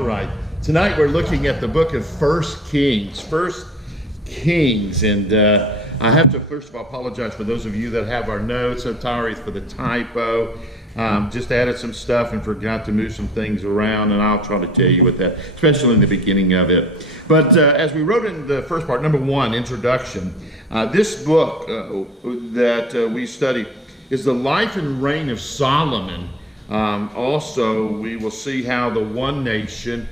All right. Tonight we're looking at the book of First Kings. First Kings. And I have to first of all apologize for those of you that have our notes. I'm sorry for the typo. Just added some stuff and forgot to move some things around, and I'll try to tell you with that, especially in the beginning of it. But as we wrote in the first part, number one, introduction, this book that we study is the life and reign of Solomon. Also, we will see how the one nation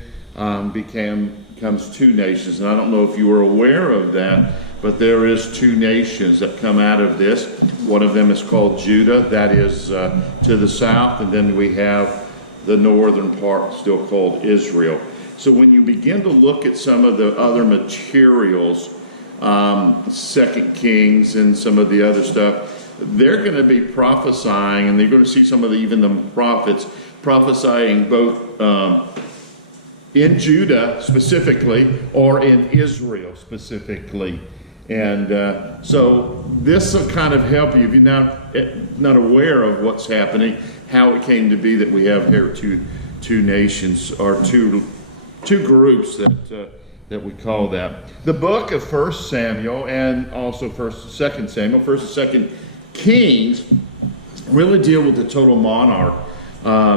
becomes two nations. And I don't know if you were aware of that, but there is two nations that come out of this. One of them is called Judah, that is to the south, and then we have the northern part still called Israel. So when you begin to look at some of the other materials, 2 Kings and some of the other stuff, they're going to be prophesying, and they're going to see some of even the prophets prophesying both in Judah specifically or in Israel specifically. And so this will kind of help you if you're not aware of what's happening, how it came to be that we have here two nations or two groups that we call that. The book of 1 Samuel and also 1st and 2nd Samuel, 1st and 2nd Kings really deal with the total monarch,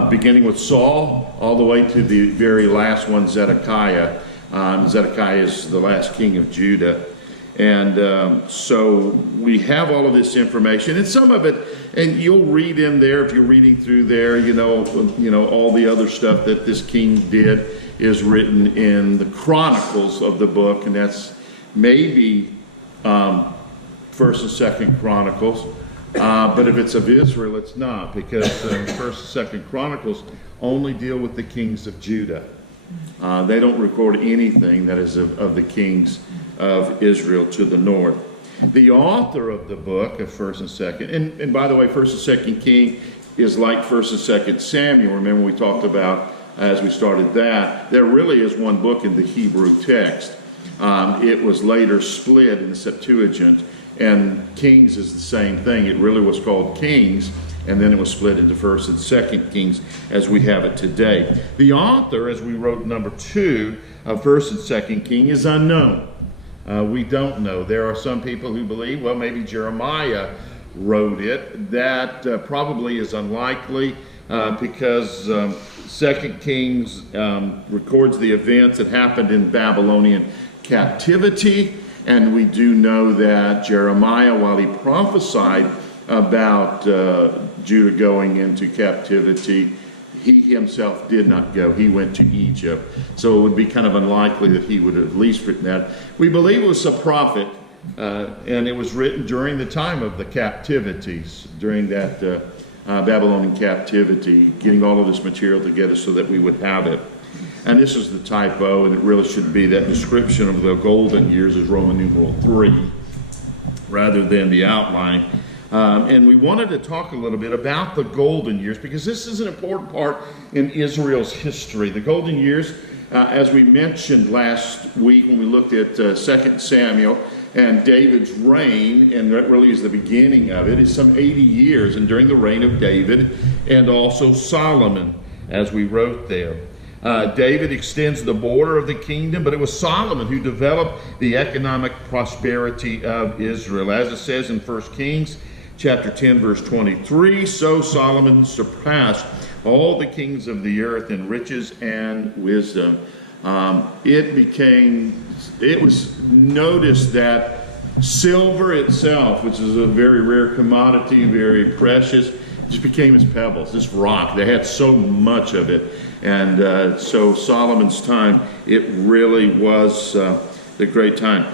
beginning with Saul all the way to the very last one, Zedekiah. Zedekiah is the last king of Judah. And so we have all of this information, and some of it, and you'll read in there, if you're reading through there, you know, all the other stuff that this king did is written in the chronicles of the book, and that's maybe 1st and 2nd Chronicles. But if it's of Israel, it's not, because 1st and 2nd Chronicles only deal with the kings of Judah. They don't record anything that is of the kings of Israel to the north. The author of the book of 1st and 2nd, and by the way, 1st and 2nd King is like 1st and 2nd Samuel. Remember we talked about, as we started that, there really is one book in the Hebrew text. It was later split in the Septuagint, and Kings is the same thing. It really was called Kings, and then it was split into 1st and 2nd Kings as we have it today. The author, as we wrote number 2 of 1st and 2nd King, is unknown. We don't know. There are some people who believe, well, maybe Jeremiah wrote it. That probably is unlikely because 2nd Kings records the events that happened in Babylonian captivity. And we do know that Jeremiah, while he prophesied about Judah going into captivity, he himself did not go. He went to Egypt. So it would be kind of unlikely that he would have at least written that. We believe it was a prophet, and it was written during the time of the captivities, during that Babylonian captivity, getting all of this material together so that we would have it. And this is the typo, and it really should be that description of the golden years is Roman numeral 3 rather than the outline. And we wanted to talk a little bit about the golden years because this is an important part in Israel's history. The golden years, as we mentioned last week when we looked at 2 Samuel and David's reign, and that really is the beginning of it, is some 80 years, and during the reign of David and also Solomon, as we wrote there. David extends the border of the kingdom, but it was Solomon who developed the economic prosperity of Israel. As it says in 1 Kings chapter 10, verse 23, so Solomon surpassed all the kings of the earth in riches and wisdom. It was noticed that silver itself, which is a very rare commodity, very precious, just became as pebbles, this rock. They had so much of it. And so Solomon's time, it really was the great time.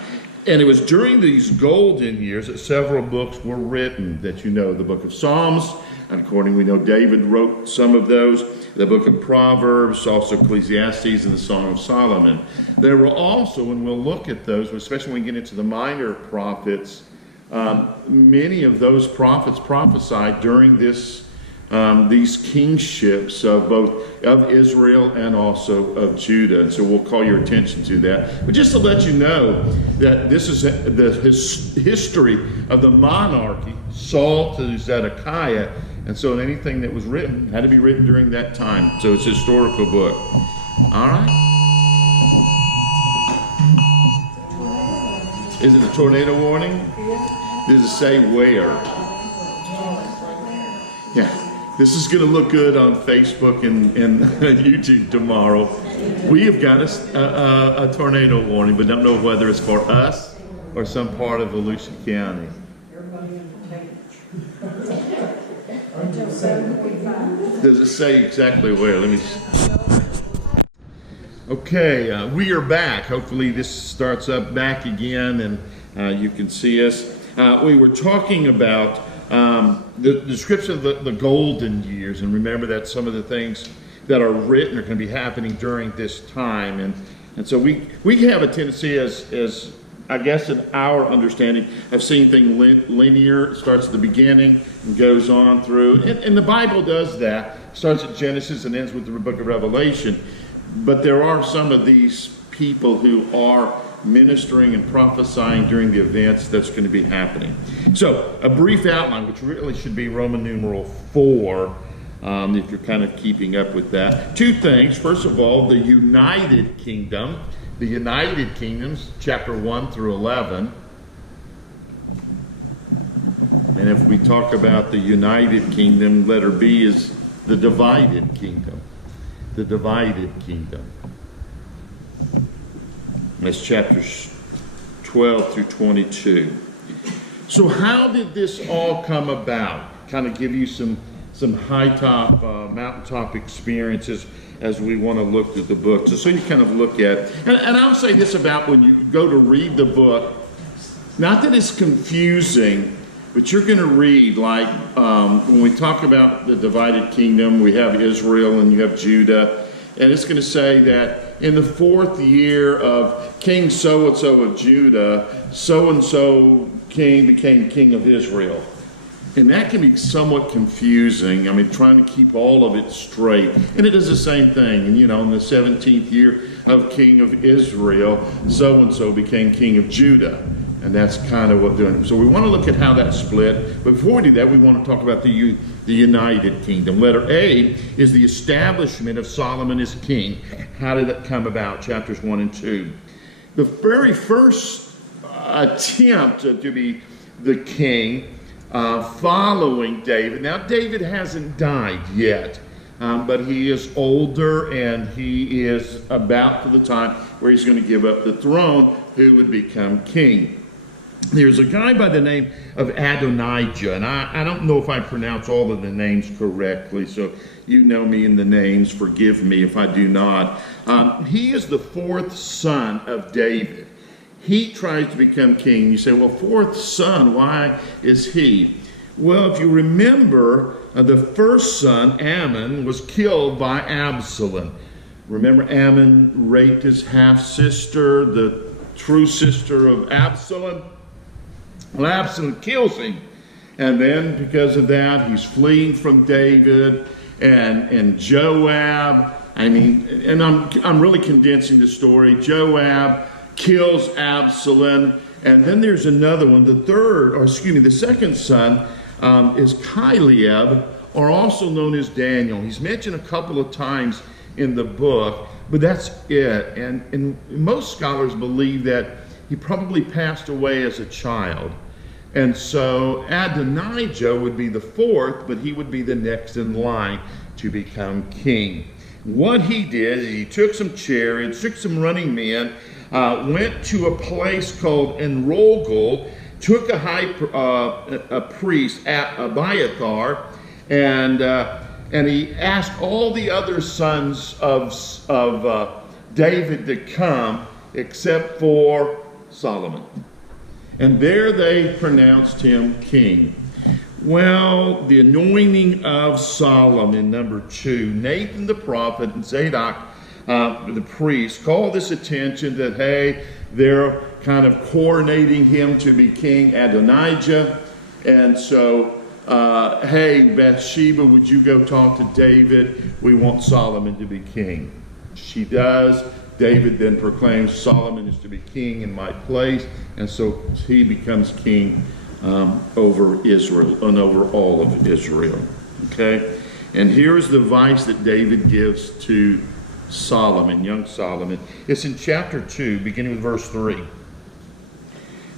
And it was during these golden years that several books were written that you know. The book of Psalms, and according we know David wrote some of those. The book of Proverbs, also Ecclesiastes, and the Song of Solomon. There were also, and we'll look at those, especially when we get into the minor prophets, many of those prophets prophesied during these kingships of both of Israel and also of Judah. And so we'll call your attention to that. But just to let you know that this is the history of the monarchy, Saul to Zedekiah. And so anything that was written had to be written during that time. So it's a historical book. All right. Is it a tornado warning? Does it say where? Yeah. This is going to look good on Facebook and YouTube tomorrow. We have got a tornado warning, but don't know whether it's for us or some part of Volusia County. Does it say exactly where? Let me see. Okay, we are back. Hopefully this starts up back again and you can see us. We were talking about the description of the golden years, and remember that some of the things that are written are going to be happening during this time, and so we have a tendency as I guess in our understanding of seeing things linear. It starts at the beginning and goes on through, and the Bible does that. It starts at Genesis and ends with the book of Revelation, but there are some of these people who are ministering and prophesying during the events that's going to be happening. So a brief outline, which really should be Roman numeral 4, if you're kind of keeping up with that. Two things. First of all, the United Kingdom. The United Kingdoms, chapter 1 through 11. And if we talk about the United Kingdom, letter B is the divided kingdom. The divided kingdom. That's chapters 12 through 22. So how did this all come about? Kind of give you some high-top, mountaintop experiences as we want to look through the book. So you kind of look at, and I'll say this about when you go to read the book, not that it's confusing, but you're going to read, like when we talk about the divided kingdom, we have Israel and you have Judah, and it's going to say that in the 4th year of King so-and-so of Judah, so-and-so king became king of Israel. And that can be somewhat confusing. I mean, trying to keep all of it straight. And it does the same thing. And, you know, in the 17th year of king of Israel, so-and-so became king of Judah. And that's kind of what we're doing. So we want to look at how that's split. But before we do that, we want to talk about the United Kingdom. Letter A is the establishment of Solomon as king. How did that come about? Chapters 1 and 2. The very first attempt to be the king following David. Now, David hasn't died yet, but he is older and he is about to the time where he's going to give up the throne, who would become king. There's a guy by the name of Adonijah, and I don't know if I pronounce all of the names correctly, so you know me in the names, forgive me if I do not. He is the 4th son of David. He tries to become king. You say, well, 4th son, why is he? Well, if you remember, the first son, Ammon, was killed by Absalom. Remember, Ammon raped his half-sister, the true sister of Absalom? Well, Absalom kills him. And then, because of that, he's fleeing from David and Joab. I mean, and I'm really condensing the story. Joab kills Absalom, and then there's another one. The second son is Chileab, or also known as Daniel. He's mentioned a couple of times in the book, but that's it. And most scholars believe that he probably passed away as a child. And so Adonijah would be the 4th, but he would be the next in line to become king. What he did is he took some chariots, took some running men, went to a place called Enrogel, took a priest, Abiathar, and he asked all the other sons of David to come except for Solomon. And there they pronounced him king. Well, the anointing of Solomon, number 2, Nathan the prophet and Zadok the priest call this attention that, hey, they're kind of coronating him to be king, Adonijah. And so, hey, Bathsheba, would you go talk to David? We want Solomon to be king. She does. David then proclaims Solomon is to be king in my place. And so he becomes king over Israel and over all of Israel. Okay? And here's the advice that David gives to Solomon, young Solomon. It's in chapter 2, beginning with verse 3.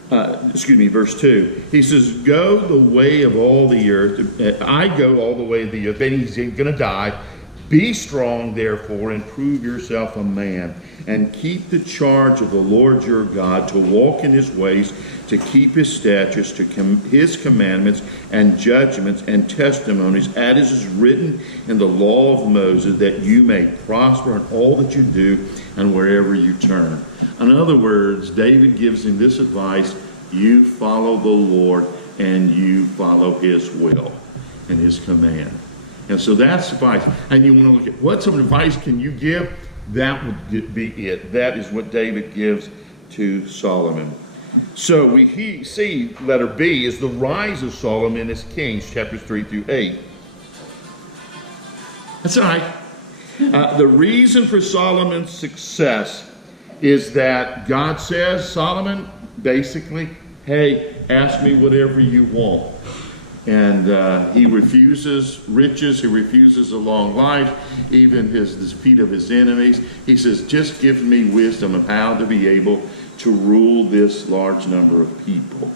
Verse 2. He says, go the way of all the earth. I go all the way of the earth. Then he's going to die. Be strong, therefore, and prove yourself a man, and keep the charge of the Lord your God, to walk in his ways, to keep his statutes, his commandments, and judgments, and testimonies, as is written in the law of Moses, that you may prosper in all that you do and wherever you turn. In other words, David gives him this advice: you follow the Lord, and you follow his will and his command. And so that's advice. And you want to look at what some advice can you give? That would be it. That is what David gives to Solomon. So we see letter B is the rise of Solomon as king, chapters 3 through 8. That's all right. The reason for Solomon's success is that God says, Solomon, basically, hey, ask me whatever you want. And he refuses riches, he refuses a long life, even the defeat of his enemies. He says, just give me wisdom of how to be able to rule this large number of people.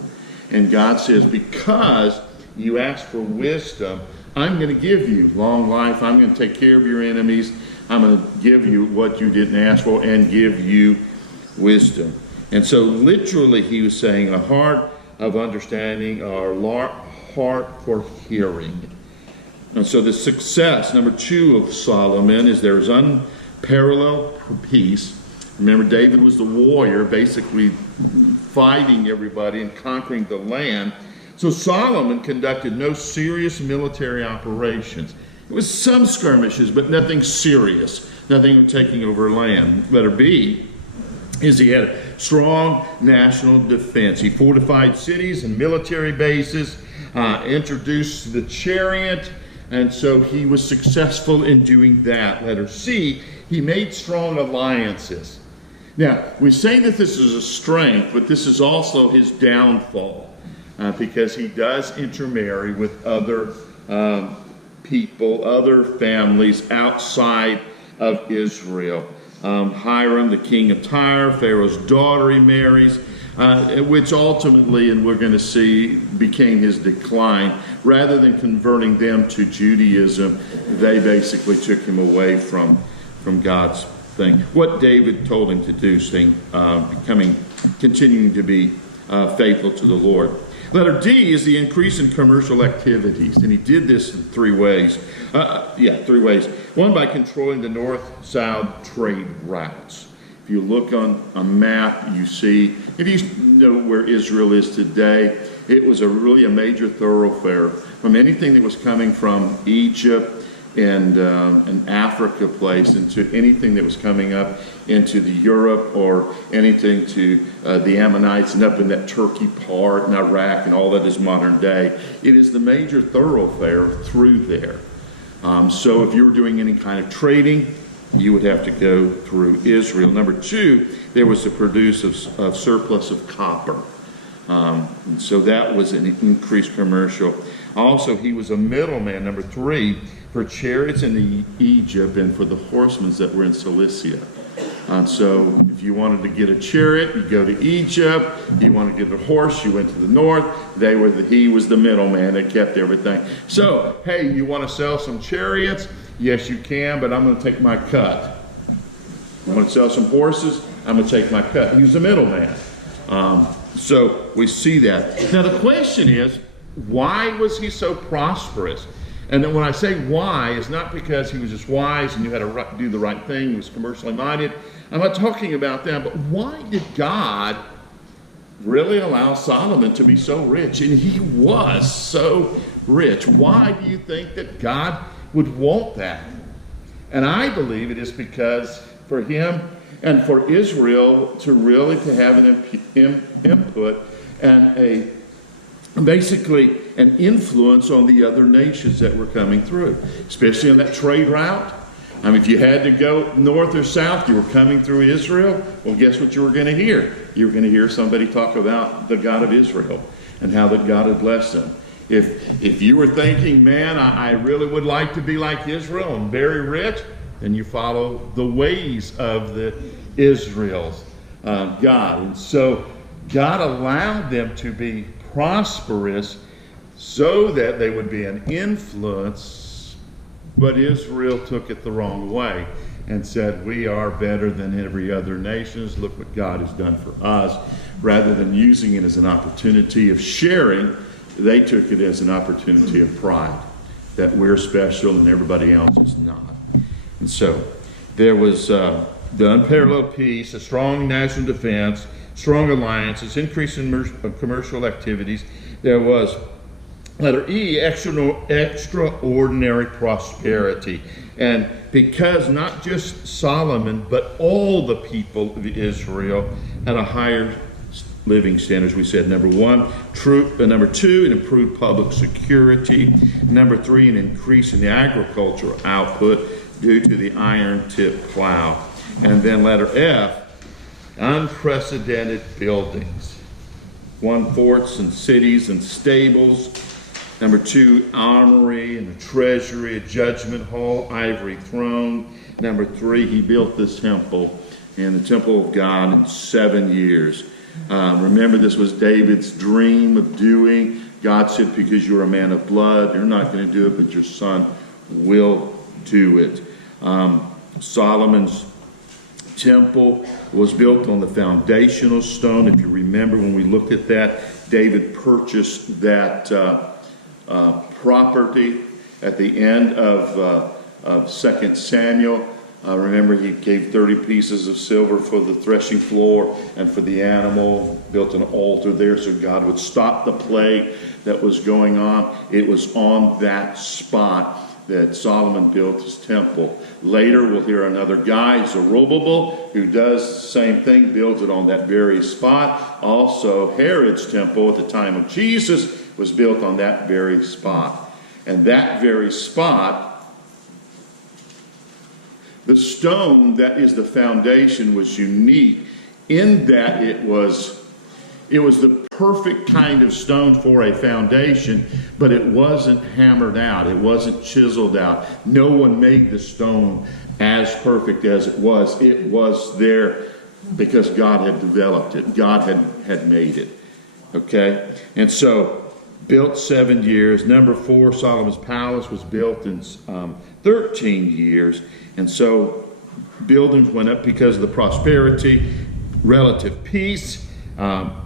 And God says, because you asked for wisdom, I'm going to give you long life. I'm going to take care of your enemies. I'm going to give you what you didn't ask for and give you wisdom. And so literally he was saying a heart of understanding or heart for hearing. And so the success, number 2 of Solomon, is there's unparalleled peace. Remember, David was the warrior, basically fighting everybody and conquering the land. So Solomon conducted no serious military operations. It was some skirmishes, but nothing serious, nothing taking over land. Letter B is he had a strong national defense. He fortified cities and military bases, introduced the chariot, and so he was successful in doing that. Letter C, he made strong alliances. Now, we say that this is a strength, but this is also his downfall, because he does intermarry with other people, other families outside of Israel. Hiram, the king of Tyre, Pharaoh's daughter he marries, which ultimately, and we're going to see, became his decline. Rather than converting them to Judaism, they basically took him away from God's thing. What David told him to do, continuing to be faithful to the Lord. Letter D is the increase in commercial activities, and he did this in 3 ways. 3 ways. One, by controlling the north-south trade routes. If you look on a map, you see, if you know where Israel is today, it was really a major thoroughfare from anything that was coming from Egypt and Africa place into anything that was coming up into the Europe or anything to the Ammonites and up in that Turkey part and Iraq and all that is modern day. It is the major thoroughfare through there. So if you were doing any kind of trading, you would have to go through Israel. Number 2, there was the produce of surplus of copper. And so that was an increased commercial. Also, he was a middleman, number 3, for chariots in Egypt and for the horsemen that were in Cilicia. And so if you wanted to get a chariot, you go to Egypt. If you wanted to get a horse, you went to the north. He was the middleman that kept everything. So, hey, you want to sell some chariots? Yes, you can, but I'm going to take my cut. You want to sell some horses? I'm going to take my cut. He was the middleman. So we see that. Now the question is, why was he so prosperous? And then when I say why, it's not because he was just wise and knew how to do the right thing, he was commercially minded. I'm not talking about that, but why did God really allow Solomon to be so rich? And he was so rich. Why do you think that God would want that? And I believe it is because for him and for Israel to have an input and basically an influence on the other nations that were coming through, especially on that trade route. I mean, if you had to go north or south, you were coming through Israel, well, guess what you were going to hear? You were going to hear somebody talk about the God of Israel and how that God had blessed them. If you were thinking, man, I really would like to be like Israel and very rich, and you follow the ways of the Israel's God. And so God allowed them to be prosperous so that they would be an influence, but Israel took it the wrong way and said, we are better than every other nation. Look what God has done for us. Rather than using it as an opportunity of sharing, they took it as an opportunity of pride, that we're special and everybody else is not. And so there was the unparalleled peace, a strong national defense, strong alliances, increase in commercial activities. There was, letter E, extraordinary prosperity. And because not just Solomon, but all the people of Israel had a higher living standard, as we said. Number two, an improved public security. Number three, an increase in the agricultural output due to the iron-tipped plow. And then letter F, unprecedented buildings. Forts and cities and stables. Number two, armory and a treasury, a judgment hall, ivory throne. Number three, he built this temple and the temple of God in 7 years. Remember, this was David's dream of doing. God said, because you're a man of blood, you're not going to do it, but your son will do it. Solomon's temple was built on the foundational stone. If you remember when we looked at that, David purchased that property at the end of 2 Samuel. Remember, he gave 30 pieces of silver for the threshing floor and for the animal, built an altar there so God would stop the plague that was going on. It was on that spot that Solomon built his temple. Later, we'll hear another guy, Zerubbabel, who does the same thing, builds it on that very spot. Also, Herod's temple at the time of Jesus was built on that very spot. And that very spot, the stone that is the foundation was unique in that it was the perfect kind of stone for a foundation, but it wasn't hammered out. It wasn't chiseled out. No one made the stone as perfect as it was. It was there because God had developed it. God had made it. Okay? And so, built 7 years. Number four, Solomon's palace was built in 13 years. And so buildings went up because of the prosperity, relative peace. God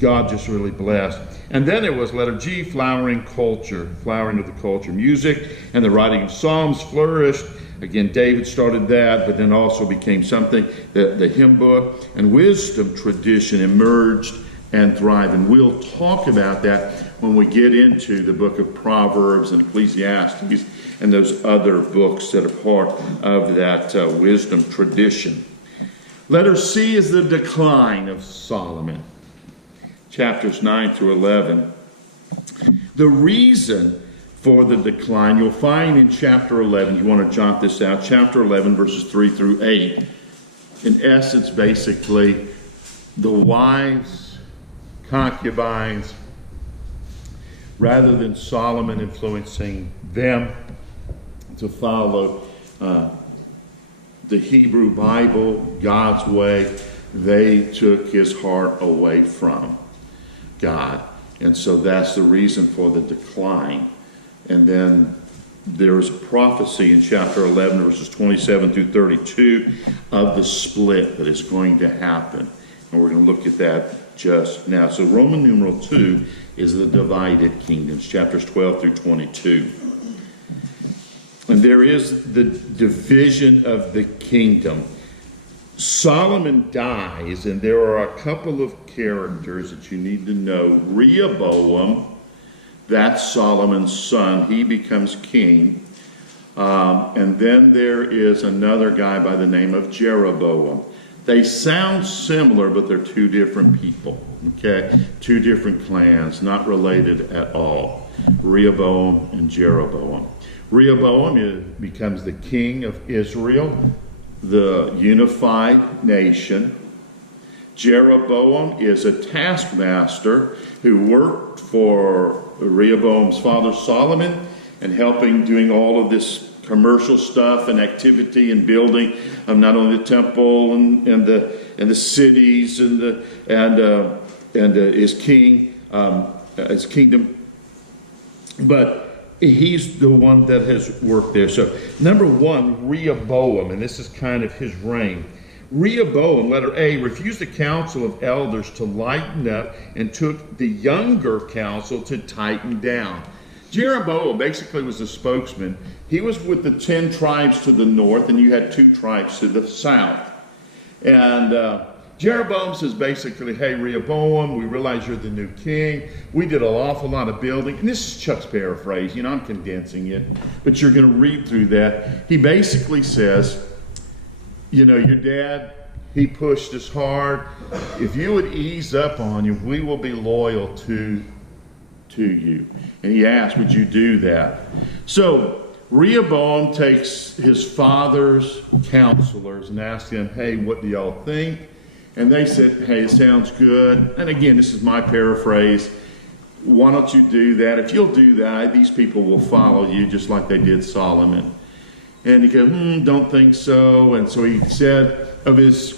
just really blessed. And then it was letter G, flowering culture, flowering of the culture. Music and the writing of psalms flourished. Again, David started that, but then also became something, the hymn book and wisdom tradition emerged and thrived. And we'll talk about that when we get into the book of Proverbs and Ecclesiastes and those other books that are part of that wisdom tradition. Letter C is the decline of Solomon. Chapters 9 through 11. The reason for the decline you'll find in chapter 11. You want to jot this out. Chapter 11, verses 3 through 8. In essence, basically, the wives, concubines, rather than Solomon influencing them to follow the Hebrew Bible, God's way, they took his heart away from God. And so that's the reason for the decline. And then there's a prophecy in chapter 11, verses 27 through 32 of the split that is going to happen. And we're going to look at that just now. So Roman numeral 2 is the divided kingdoms, chapters 12 through 22. And there is the division of the kingdom. Solomon dies, and there are a couple of characters that you need to know. Rehoboam, that's Solomon's son. He becomes king. And then there is another guy by the name of Jeroboam. They sound similar, but they're two different people. Okay? Two different clans, not related at all. Rehoboam and Jeroboam. Rehoboam becomes the king of Israel, the unified nation. Jeroboam is a taskmaster who worked for Rehoboam's father Solomon and doing all of this commercial stuff and activity and building of not only the temple and the cities and his his kingdom, but he's the one that has worked there. So number one, Rehoboam, and this is kind of his reign. Rehoboam, letter A, refused the council of elders to lighten up and took the younger council to tighten down. Jeroboam basically was the spokesman. He was with the 10 tribes to the north, and you had 2 tribes to the south. And Jeroboam says basically, hey, Rehoboam, we realize you're the new king. We did an awful lot of building. And this is Chuck's paraphrase. You know, I'm condensing it. But you're going to read through that. He basically says, you know, your dad, he pushed us hard. If you would ease up on you, we will be loyal to you. And he asked, would you do that? So Rehoboam takes his father's counselors and asks them, hey, what do y'all think? And they said, hey, it sounds good. And again, this is my paraphrase. Why don't you do that? If you'll do that, these people will follow you just like they did Solomon. And he goes, don't think so. And so he said of his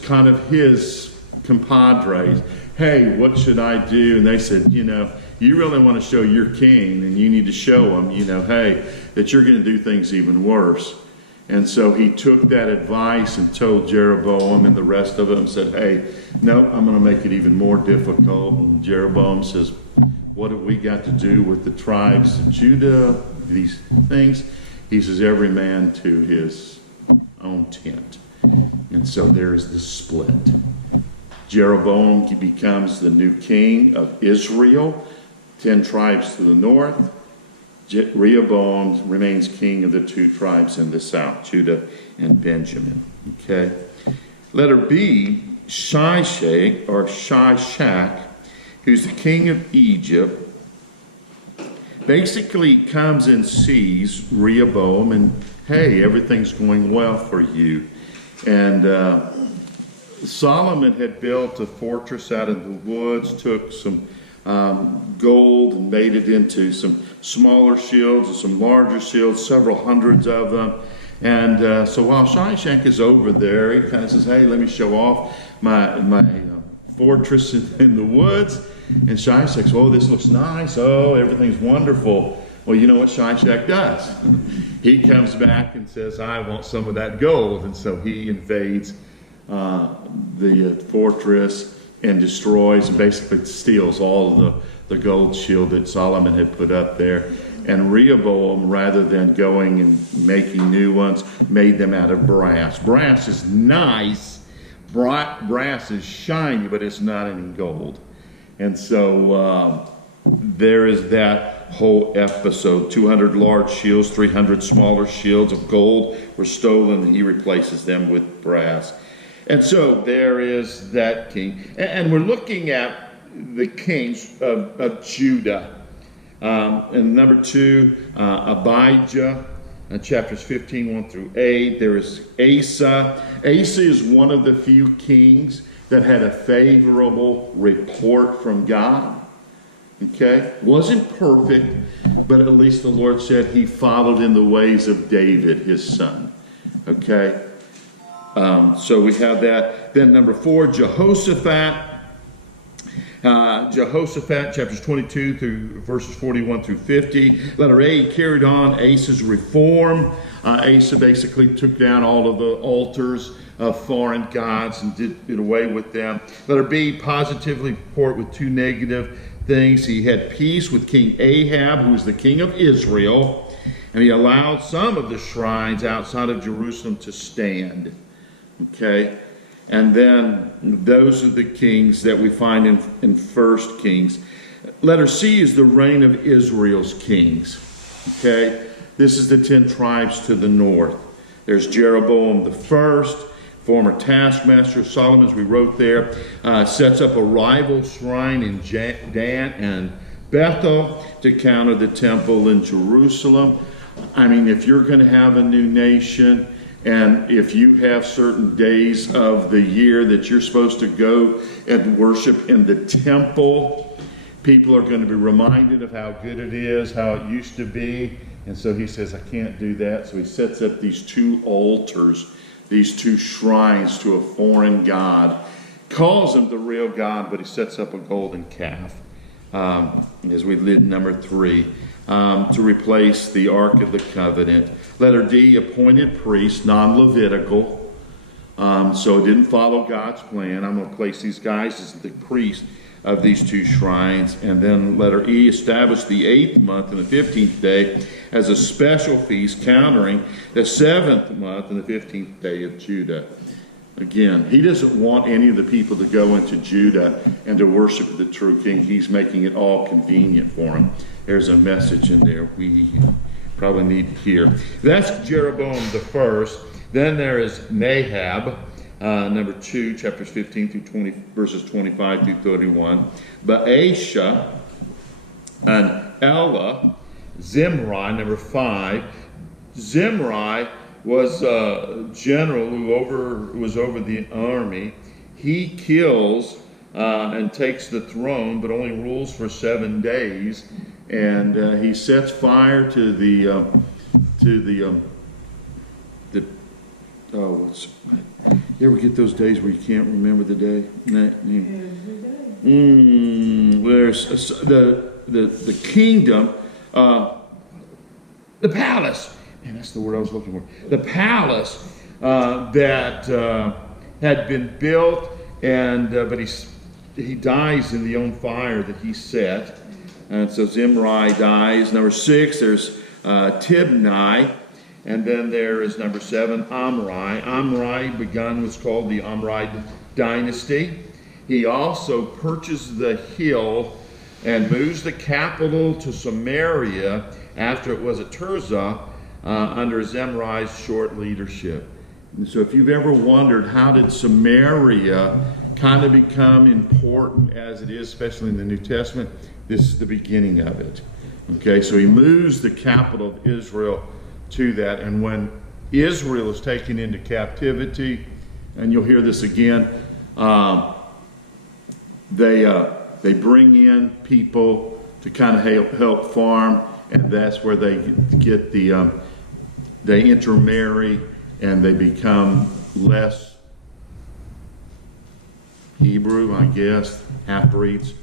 compadres, hey, what should I do? And they said, you know, you really want to show your king, and you need to show him, you know, hey, that you're going to do things even worse. And so he took that advice and told Jeroboam and the rest of them, said, hey, no, I'm going to make it even more difficult. And Jeroboam says, what have we got to do with the tribes of Judah, these things? He says, every man to his own tent. And so there's the split. Jeroboam becomes the new king of Israel, 10 tribes to the north. Rehoboam remains king of the 2 tribes in the south, Judah and Benjamin. Okay. Letter B, Shishak, who's the king of Egypt, basically comes and sees Rehoboam and, hey, everything's going well for you. And Solomon had built a fortress out in the woods, took some gold and made it into some smaller shields and some larger shields, several hundreds of them. And so while Shishak is over there, he kind of says, hey, let me show off my fortress in the woods. And Shishak says, oh, this looks nice. Oh, everything's wonderful. Well, you know what Shishak does? He comes back and says, I want some of that gold. And so he invades the fortress and destroys and basically steals all of the gold shield that Solomon had put up there. And Rehoboam, rather than going and making new ones, made them out of brass. Brass is nice. Brass is shiny, but it's not any gold. And so there is that whole episode. 200 large shields, 300 smaller shields of gold were stolen, and he replaces them with brass. And so there is that king. And we're looking at the kings of Judah. And number 2, Abijah, chapters 15, 1 through 8. There is Asa. Asa is one of the few kings that had a favorable report from God. Okay? Wasn't perfect, but at least the Lord said he followed in the ways of David, his son. Okay? So we have that. Then number 4, Jehoshaphat. Jehoshaphat, chapters 22 through verses 41 through 50. Letter A, carried on Asa's reform. Asa basically took down all of the altars of foreign gods and did away with them. Letter B, positively report with 2 negative things. He had peace with King Ahab, who was the king of Israel, and he allowed some of the shrines outside of Jerusalem to stand. Okay? And then those are the kings that we find in 1 Kings. Letter C is the reign of Israel's kings. Okay? This is the 10 tribes to the north. There's Jeroboam the first, former taskmaster of Solomon, as we wrote there, sets up a rival shrine in Dan and Bethel to counter the temple in Jerusalem. I mean, if you're going to have a new nation, and if you have certain days of the year that you're supposed to go and worship in the temple, people are going to be reminded of how good it is, how it used to be. And so he says, I can't do that. So he sets up these two altars, these two shrines to a foreign god. Calls him the real God, but he sets up a golden calf. As we did number 3, to replace the Ark of the Covenant. Letter D, appointed priest, non-Levitical. So it didn't follow God's plan. I'm going to place these guys as the priest of these two shrines. And then letter E, established the 8th month and the 15th day as a special feast, countering the 7th month and the 15th day of Judah. Again, he doesn't want any of the people to go into Judah and to worship the true king. He's making it all convenient for him. There's a message in there we probably need to hear. That's Jeroboam the first. Then there is Nahab, number 2, chapters 15 through 20, verses 25 through 31. Baasha and Elah, Zimri, number 5. Zimri was a general who was over the army. He kills and takes the throne, but only rules for 7 days. And he sets fire to the you ever get those days where you can't remember the day? There's the kingdom, the palace. And that's the word I was looking for. The palace that had been built, and but he dies in the own fire that he set. And so Zimri dies. Number 6, there's Tibni. And then there is number 7, Omri. Omri begun what's called the Omride dynasty. He also purchased the hill and moves the capital to Samaria after it was at Tirzah, under Zimri's short leadership. And so if you've ever wondered how did Samaria kind of become important as it is, especially in the New Testament, this is the beginning of it. Okay, so he moves the capital of Israel to that, and when Israel is taken into captivity, and you'll hear this again, they bring in people to kind of help farm, and that's where they get they intermarry and they become less Hebrew, I guess, half-breeds.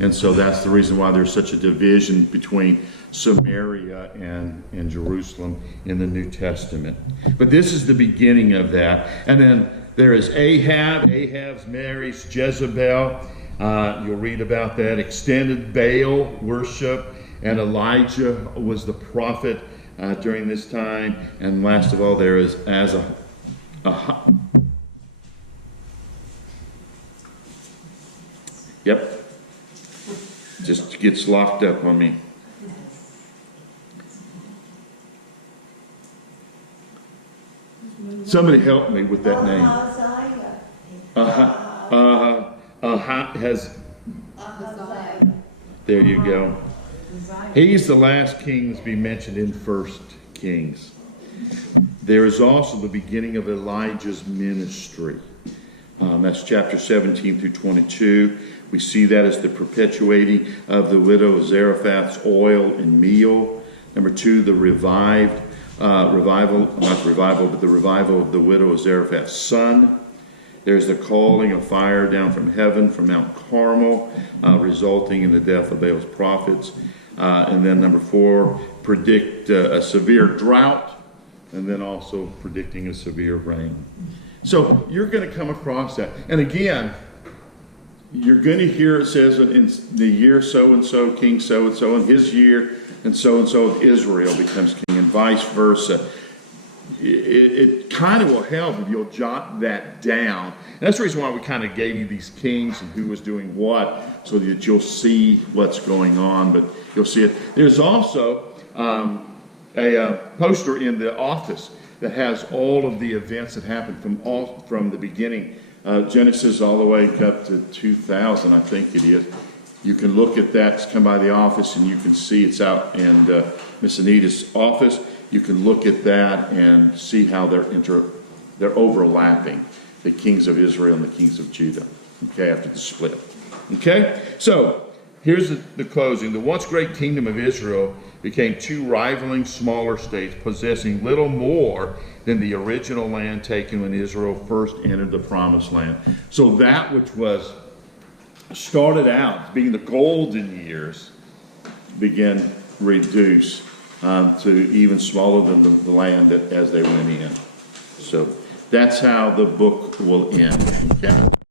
And so that's the reason why there's such a division between Samaria and Jerusalem in the New Testament. But this is the beginning of that. And then there is Ahab. Ahab marries Jezebel. You'll read about that. Extended Baal worship. And Elijah was the prophet during this time. And last of all, there is Yep. Just gets locked up on me. Somebody help me with that name. There you go. He's the last king to be mentioned in 1 Kings. There is also the beginning of Elijah's ministry. That's chapter 17 through 22. We see that as the perpetuating of the widow of Zarephath's oil and meal. Number 2, the revival of the widow of Zarephath's son. There's the calling of fire down from heaven from Mount Carmel, resulting in the death of Baal's prophets. And then number 4, predict a severe drought, and then also predicting a severe rain. So you're going to come across that. And again, you're going to hear it says in the year so-and-so, king so-and-so, in his year, and so-and-so of Israel becomes king, and vice versa. It kind of will help if you'll jot that down. And that's the reason why we kind of gave you these kings and who was doing what, so that you'll see what's going on, but you'll see it. There's also a poster in the office that has all of the events that happened from the beginning, Genesis all the way up to 2000, I think it is. You can look at that, come by the office, and you can see it's out in Miss Anita's office. You can look at that and see how they're overlapping, the kings of Israel and the kings of Judah, okay, after the split. Okay, so here's the closing. The once great kingdom of Israel became two rivaling smaller states, possessing little more than the original land taken when Israel first entered the Promised Land. So that which was started out being the golden years began reduce to even smaller than the land as they went in. So that's how the book will end. Okay.